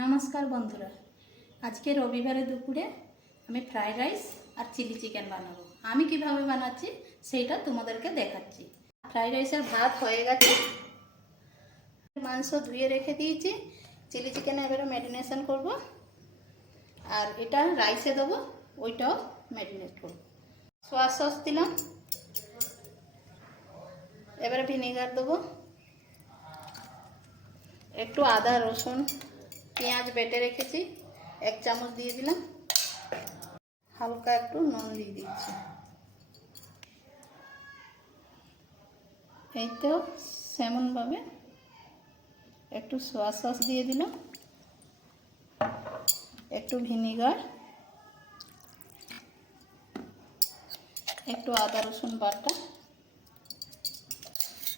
নমস্কার বন্ধুরা। আজকে রবিবারে দুপুরে আমি ফ্রাইড রাইস আর চিলি চিকেন বানাবো। আমি কীভাবে বানাচ্ছি সেইটা তোমাদেরকে দেখাচ্ছি। ফ্রাইড রাইসের ভাত হয়ে গেছে। মাংস ধুয়ে রেখে দিয়েছি। চিলি চিকেন এবারে ম্যারিনেশন করব। আর এটা রাইসে দেবো, ওইটাও ম্যারিনেট করব। সোয়া সস দিলাম। এবারে ভিনেগার দেবো। একটু আদা রসুন পেঁয়াজ বেটে রেখেছি, এক চামচ দিয়ে দিলাম। হালকা একটু নুন দিয়ে দিচ্ছি। এই তো সেমনভাবে একটু সোয়া সস দিয়ে দিলাম। একটু ভিনিগার, একটু আদা রসুন বাটা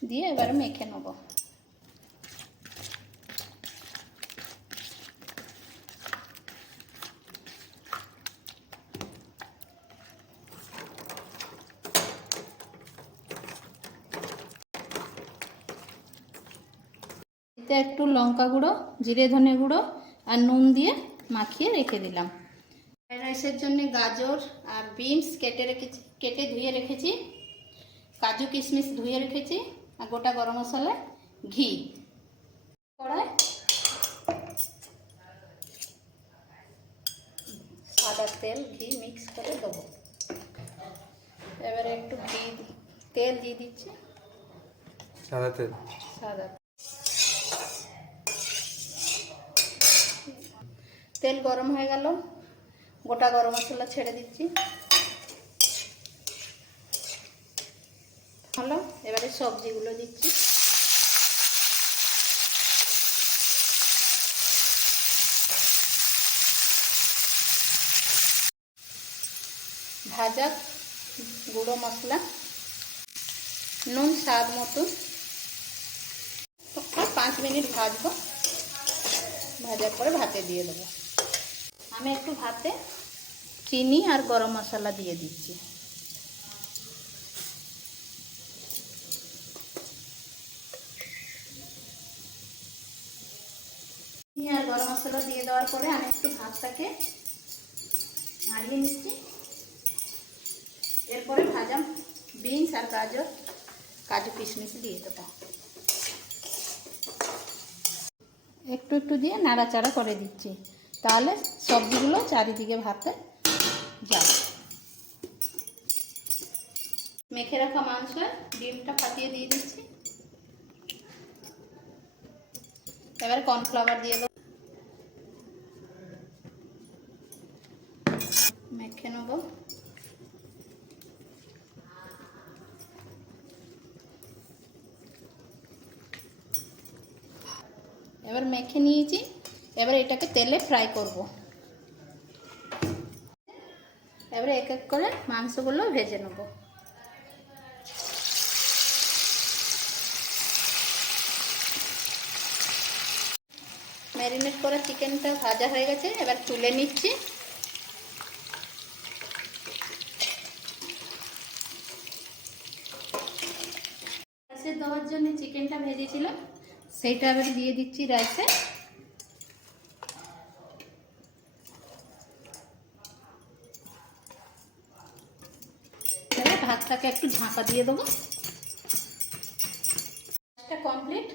দিয়ে এবারে মেখে নেব। এতে একটু লঙ্কা গুঁড়ো জিরে ধনে গুঁড়ো আর নুন দিয়ে মাখিয়ে রেখে দিলাম। ফ্রাইড রাইসের জন্য গাজর আর বিনস কেটে রেখেছি কেটে ধুয়ে রেখেছি। কাজু কিশমিশ ধুয়ে রেখেছি আর গোটা গরম মশলা ঘি। কড়াই। সাদা তেল ঘি মিক্স করে দেবো। এবারে একটু ঘি তেল দিয়ে দিচ্ছি। সাদা তেল। সাদা তেল গরম হয়ে গেল। গোটা গরম মশলা ছেড়ে দিচ্ছি। হলো এবারে সবজিগুলো দিচ্ছি। ভাজা গুঁড়ো মশলা, নুন, স্বাদ আর পাঁচ মিনিট ভাজবো। ভাজার পরে ভাতে দিয়ে দেবো। আমি একটু ভাতে চিনি আর গরম মশলা দিয়ে দিচ্ছি। চিনি আর গরম মশলা দিয়ে দেওয়ার পরে আমি একটু ভাতটাকে নাড়িয়ে নিচ্ছি। এরপরে ভাজা বিনস আর গাজর, কাজু কিশমিশ দিয়ে দেবো। একটু একটু দিয়ে নাড়াচাড়া করে দিচ্ছি। তাহলে সবজিগুলো চারিদিকে ভাতে যাবে মেখে রাখা মাংস ডিমটা ফাটিয়ে দিয়ে দিচ্ছি। এবারে কর্নফ্লাওয়ার দিয়ে দেবো। মেখে নেব। এবার মেখে নিয়েছি এবার এটাকে তেলে ফ্রাই করব। এবারে এক এক করে মাংসগুলো ভেজে নেব। ম্যারিনেট করা চিকেনটা ভাজা হয়ে গেছে, এবার তুলে নিচ্ছি। দেওয়ার জন্য চিকেনটা ভেজেছিলাম, সেইটা এবার দিয়ে দিচ্ছি রাইসে এবার ভাতটাকে একটু ঝাঁকা দিয়ে দেবো। কমপ্লিট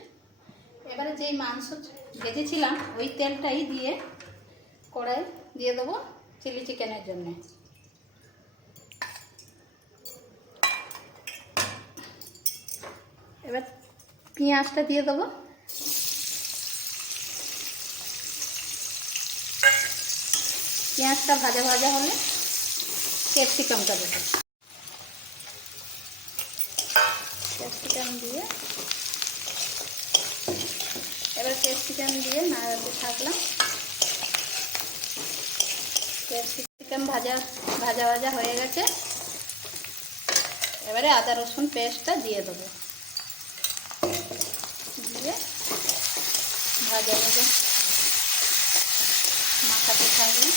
এবারে যেই মাংস ভেজেছিলাম, ওই তেলটাই দিয়ে কড়াই দিয়ে দেবো চিলি চিকেনের জন্য। এবার পেঁয়াজটা দিয়ে দেবো। পেঁয়াজটা ভাজা ভাজা হলে ক্যাপসিকামটা দেবো। ক্যাপসিকাম দিয়ে। এবার ক্যাপসিকাম দিয়ে নাড়াতে থাকলাম। ক্যাপসিকাম ভাজা ভাজা ভাজা হয়ে গেছে। এবারে আদা, রসুন পেস্টটা দিয়ে দেবো। দিয়ে ভাজা ভাজা মাখাতে থাকবে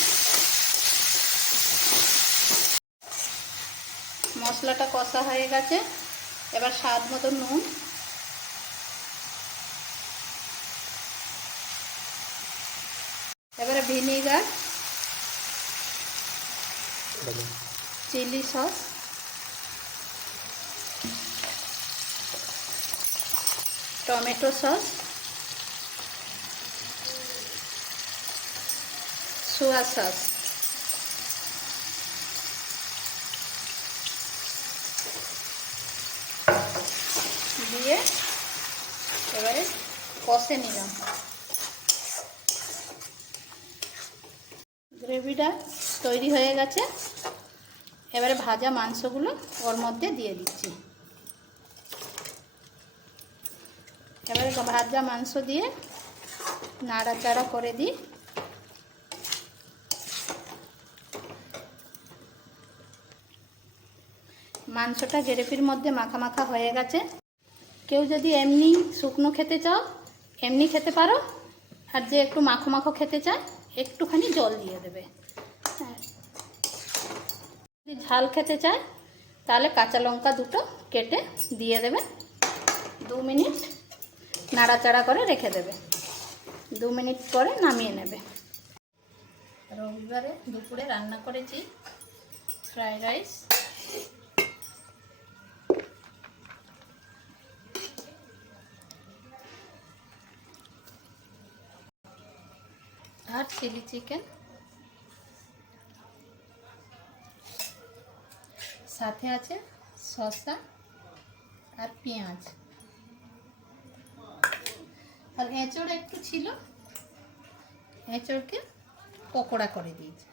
মশলাটা কষা হয়ে গেছে। এবার স্বাদ মতো নুন। ভিনিগার বলো chilli sauce. Tomato sauce. Soya sauce. দিয়ে এবারে কষে নিলাম। গ্রেভিটা তৈরি হয়ে গেছে। এবারে ভাজা মাংসগুলো ওর মধ্যে দিয়ে দিচ্ছি। এবারে ভাজা মাংস দিয়ে নাড়াচাড়া করে দিই। মাংসটা গ্রেভির মধ্যে মাখা মাখা হয়ে গেছে। কেউ যদি এমনি শুকনো খেতে চাও, এমনি খেতে পারো। আর যে একটু মাখো মাখো খেতে চায়, একটুখানি জল দিয়ে দেবে। হ্যাঁ। যদি ঝাল খেতে চায়, তাহলে কাঁচা লঙ্কা দুটো কেটে দিয়ে দেবে। দু মিনিট নাড়াচাড়া করে রেখে দেবে। দু মিনিট পরে নামিয়ে নেবে। রবিবারে দুপুরে রান্না করেছি ফ্রাইড রাইস। আর চিলি চিকেন। সাথে আছে শসা আর পেঁয়াজ। আর এঁচড় একটু ছিল, এঁচড়কে পকোড়া করে দিয়েছি।